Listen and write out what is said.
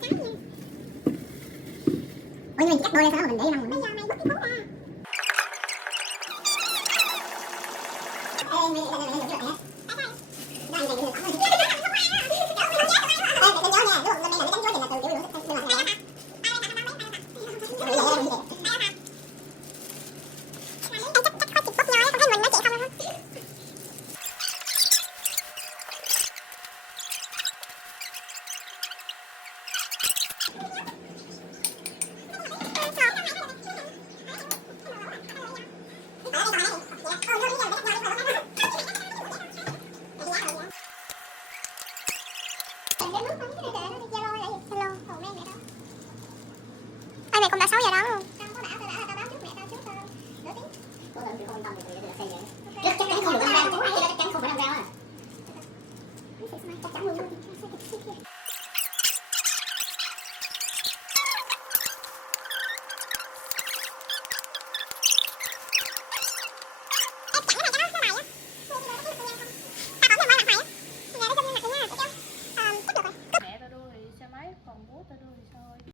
Ủa nhưng mình chỉ cắt đôi ra sau đó mình để vô năm rồi. Bây giờ mày bớt cái thuốc ra. Ê, mày được nè. Đây, này được tắm rồi. Ê, mày đánh gió nha. Đúng không? Lần này là đánh gió thì là từ kiểu lửa sinh hoạt này. Ai mày cũng đã 6 giờ đó luôn. Chắc chắn không được ăn rau, chắc chắn không phải ăn rau à. Chắc chắn luôn.